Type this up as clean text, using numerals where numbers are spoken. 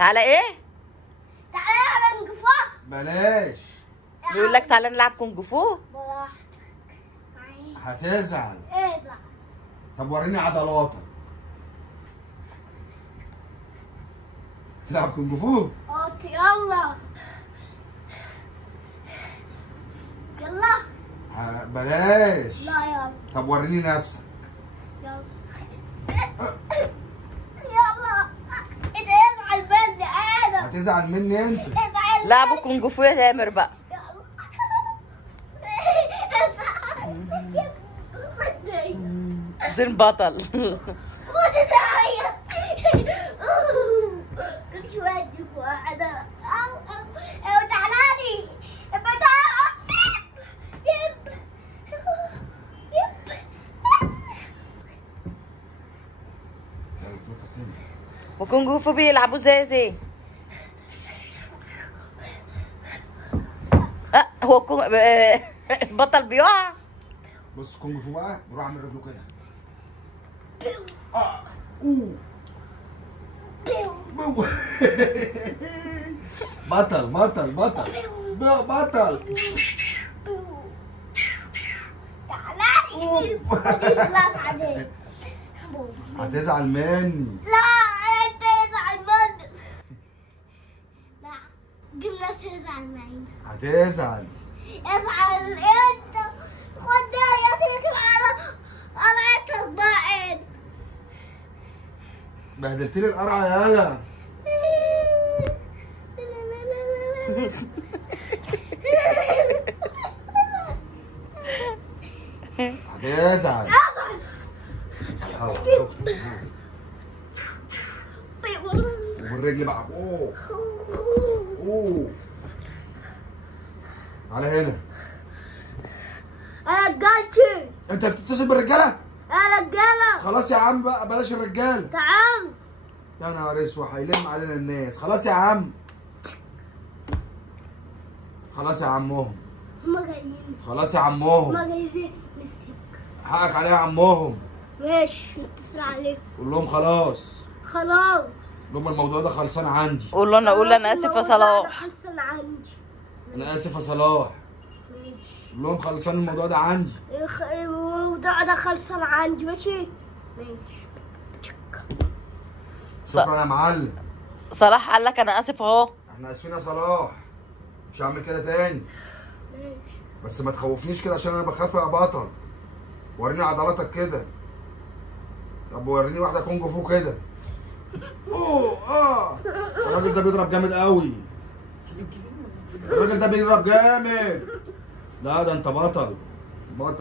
تعالى ايه؟ تعالى نلعب كونج فو. بلاش. بيقول لك تعالى نلعب كونج فو. براحتك. هتزعل. ازعل. طب وريني عضلاتك. تلعب كونج فو؟ اوكي يلا. يلا. بلاش. لا يلا. طب وريني نفسك. يلا. يلا. انت ازعل مني انا. هتزعل مني انت. ازعل. لعبوا كونج فو يا تامر بقى. زين بطل. خد تعيط. كل شوية اديك واحدة. تعالى لي. وكونج فو بيلعبوا زي هو البطل بيقع. بص كونج فو بقى بروح اعمل رجله كده. بطل بطل بطل بطل. تعالى لي. هتزعل مني. لا انت ازعل مني. لا جبنا تزعل مني. هتزعل. ازعل انت. خد يا تركب على عينك بعد. بهدلت لي القرعه يا يالا. هتزعل. وبالرجل بقى. اوه على هنا. انا رجالتي. انت بتتصل بالرجاله؟ انا رجاله. خلاص يا عم بقى بلاش الرجاله. تعال. يا نهار اسود هيلم علينا الناس. خلاص يا عم. خلاص يا عمهم. هما جايين. خلاص يا عمهم. هما جايين مسك. حقك عليها يا عمهم. ماشي اتصل عليك. قول لهم خلاص. خلاص. قول لهم الموضوع ده خلصان عندي. قول له انا اسف يا صلاح. خلصان عندي. انا اسف يا صلاح. ماشي. قول لهم خلصان الموضوع ده عندي. الموضوع ده خلصان عندي. ماشي. ماشي. شكرا يا معلم. صلاح قال لك انا اسف اهو. احنا اسفين يا صلاح. مش هعمل كده تاني. ماشي. بس ما تخوفنيش كده عشان انا بخاف يا بطل. وريني عضلاتك كده. طب وريني واحده كونج فو كده. الراجل ده بيضرب جامد قوي. الراجل ده بيضرب جامد. لا ده انت بطل. بطل.